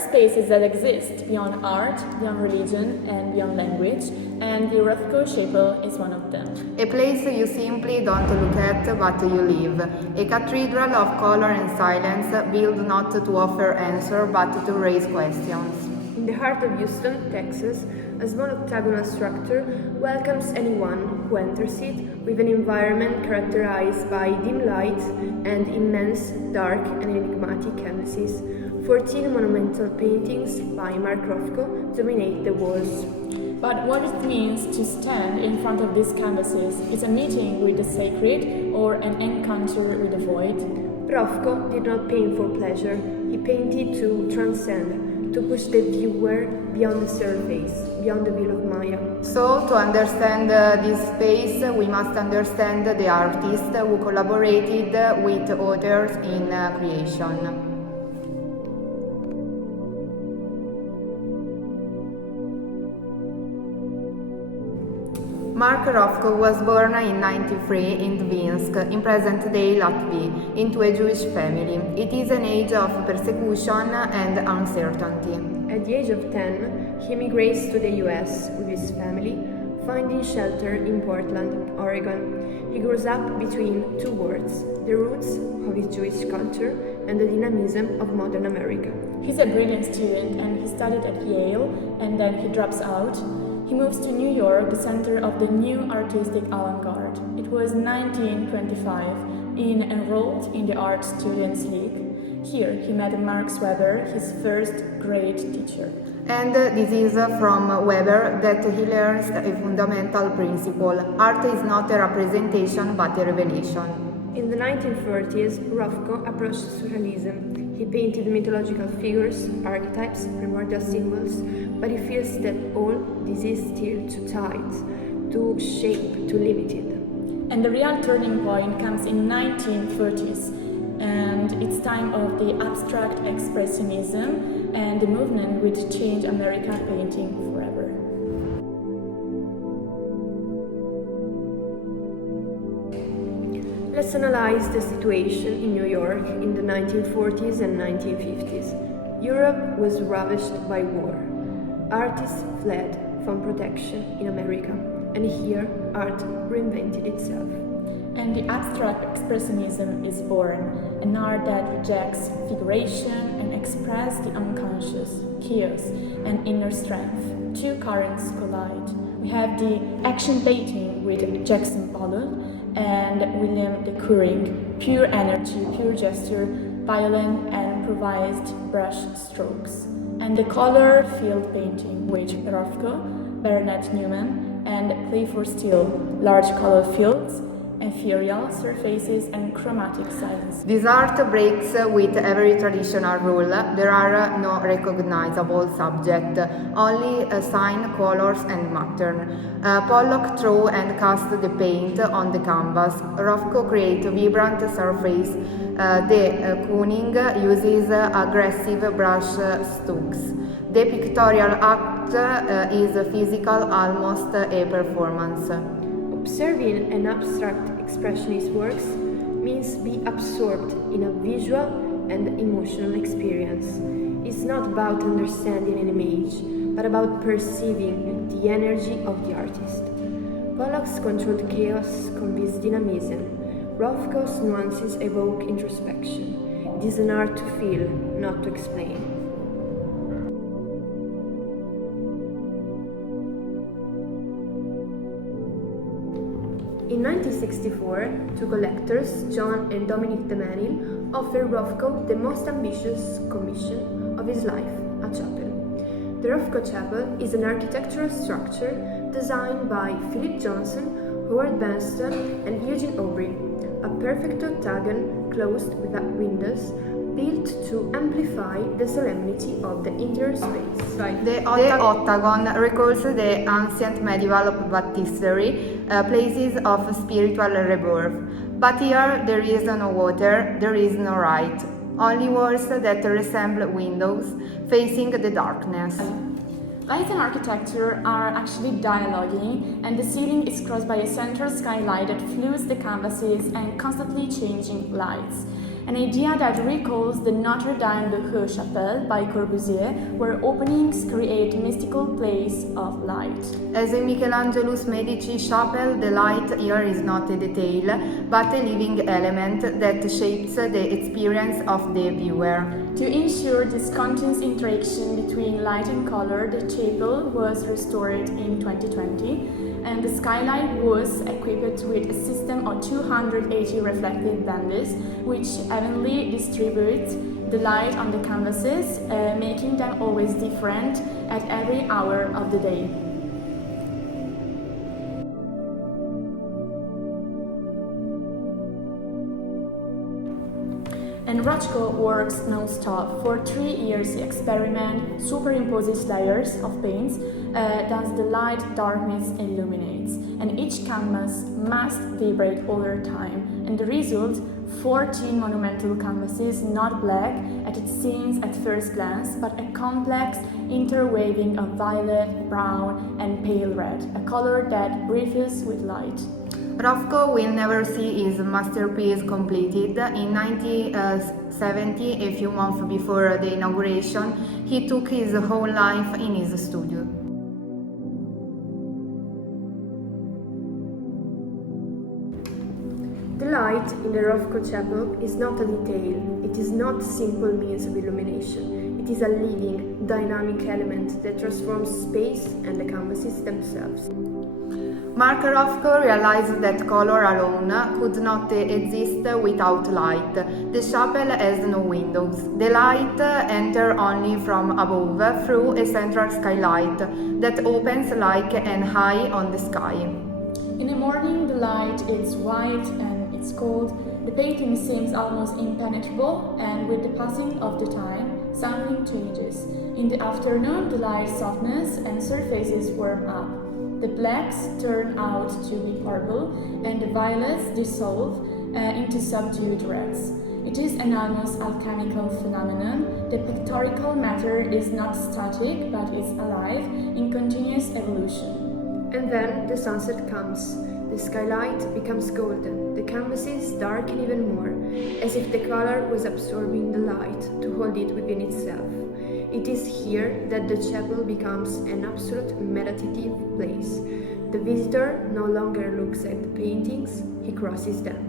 spaces that exist beyond art, beyond religion, and beyond language, and the Rothko Chapel is one of them. A place you simply don't look at, but you live. A cathedral of color and silence, built not to offer answer, but to raise questions. In the heart of Houston, Texas, a small octagonal structure welcomes anyone who enters it with an environment characterized by dim light and immense, dark and enigmatic canvases. 14 monumental paintings by Mark Rothko dominate the walls. But what it means to stand in front of these canvases is a meeting with the sacred or an encounter with the void. Rothko did not paint for pleasure, he painted to transcend, to push the viewer beyond the surface, beyond the veil of Maya. So, to understand this space, we must understand the artist who collaborated with others in creation. Mark Rothko was born in 1993 in Dvinsk, in present-day Latvia, into a Jewish family. It is an age of persecution and uncertainty. At the age of 10, he immigrates to the US with his family, finding shelter in Portland, Oregon. He grows up between two worlds, the roots of his Jewish culture and the dynamism of modern America. He's a brilliant student and he studied at Yale and then he drops out. He moves to New York, the center of the new artistic avant-garde. It was 1925. He enrolled in the Art Students League. Here he met Max Weber, his first great teacher. And this is from Weber that he learns a fundamental principle. Art is not a representation but a revelation. In the 1930s, Rothko approached surrealism. He painted mythological figures, archetypes, primordial symbols, but he feels that all this is still too tight, too shaped, too limited. And the real turning point comes in 1930s, and it's time of the abstract expressionism and the movement which changed American painting forever. Let's analyze the situation in New York in the 1940s and 1950s. Europe was ravaged by war. Artists fled from protection in America, and here art reinvented itself. And the abstract expressionism is born, an art that rejects figuration and expresses the unconscious, chaos, and inner strength. Two currents collide. We have the action painting with Jackson Pollock and William de Kooring, pure energy, pure gesture, violent and improvised brush strokes. And the color-filled painting with Rothko, Bernard Newman, and Clay for Steel, large color fields, ethereal surfaces and chromatic silence. This art breaks with every traditional rule. There are no recognizable subject, only sign, colors and matter. Pollock throw and cast the paint on the canvas. Rothko creates vibrant surface. De Kooning uses aggressive brush strokes. The pictorial act is physical, almost a performance. Observing an abstract expressionist works means be absorbed in a visual and emotional experience. It's not about understanding an image, but about perceiving the energy of the artist. Pollock's controlled chaos conveys dynamism. Rothko's nuances evoke introspection. It is an art to feel, not to explain. In 1964, two collectors, John and Dominic de Menil, offered Rothko the most ambitious commission of his life, a chapel. The Rothko Chapel is an architectural structure designed by Philip Johnson, Howard Benston, and Eugene Aubry, a perfect octagon closed without windows, built to amplify the solemnity of the interior space. The octagon recalls the ancient medieval baptistery, places of spiritual rebirth. But here there is no water, there is no light, only walls that resemble windows facing the darkness. Light and architecture are actually dialoguing, and the ceiling is crossed by a central skylight that flues the canvases and constantly changing lights. an idea that recalls the Notre Dame de Chapel by Corbusier, where openings create a mystical place of light. As in Michelangelo's Medici chapel, the light here is not a detail, but a living element that shapes the experience of the viewer. To ensure this continuous interaction between light and color, the chapel was restored in 2020, and the skylight was equipped with a system of 280 reflective lenses, which evenly distribute the light on the canvases, making them always different at every hour of the day. And Rothko works non-stop. For 3 years he experiments, superimposes layers of paints, thus the light, darkness illuminates. And each canvas must vibrate over time. And the result, 14 monumental canvases, not black as it seems at first glance, but a complex interweaving of violet, brown and pale red, a color that breathes with light. Rothko will never see his masterpiece completed. In 1970, a few months before the inauguration, he took his whole life in his studio. The light in the Rothko Chapel is not a detail, it is not simple means of illumination, it is a living, dynamic element that transforms space and the canvases themselves. Mark Rothko realized that color alone could not exist without light. The chapel has no windows. The light enters only from above through a central skylight that opens like an eye on the sky. In the morning the light is white and it's cold, the painting seems almost impenetrable, and with the passing of the time, something changes. In the afternoon the light softens and surfaces warm up. The blacks turn out to be purple and the violets dissolve into subdued reds. It is an almost alchemical phenomenon. The pictorial matter is not static but is alive in continuous evolution. And then the sunset comes. The skylight becomes golden, the canvases darken even more, as if the color was absorbing the light to hold it within itself. It is here that the chapel becomes an absolute meditative place. The visitor no longer looks at the paintings, he crosses them.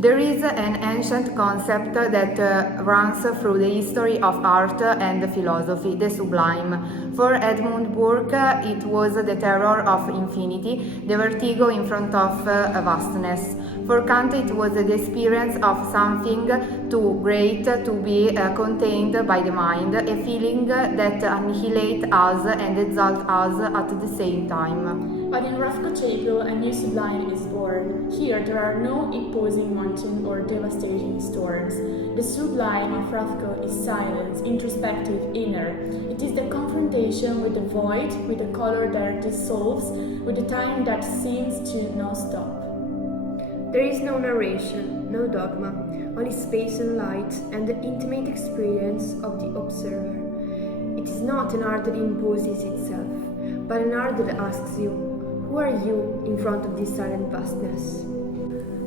There is an ancient concept that runs through the history of art and philosophy, the sublime. For Edmund Burke, it was the terror of infinity, the vertigo in front of vastness. For Kant, it was the experience of something too great to be contained by the mind, a feeling that annihilates us and exalts us at the same time. But in Rothko Chapel, a new sublime is born. Here there are no imposing mountains or devastating storms. The sublime of Rothko is silence, introspective, inner. It is the confrontation with the void, with the color that dissolves, with the time that seems to not stop. There is no narration, no dogma, only space and light and the intimate experience of the observer. It is not an art that imposes itself, but an art that asks you, who are you in front of this silent vastness?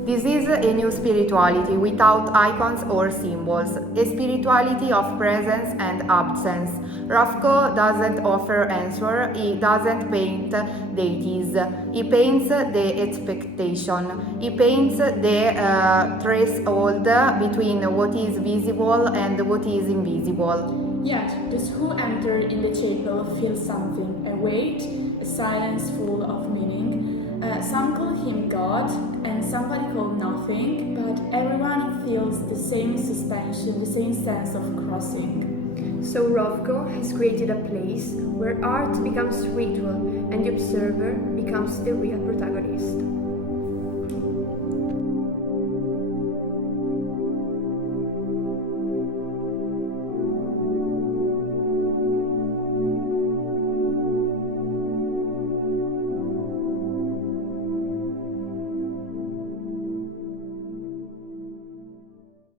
This is a new spirituality without icons or symbols, a spirituality of presence and absence. Rothko doesn't offer answer, he doesn't paint deities, he paints the expectation, he paints the threshold between what is visible and what is invisible. Yet, those who enter in the chapel feel something, a weight, a silence full of meaning. Some call him God, and somebody call nothing, but everyone feels the same suspension, the same sense of crossing. So Rothko has created a place where art becomes ritual and the observer becomes the real protagonist.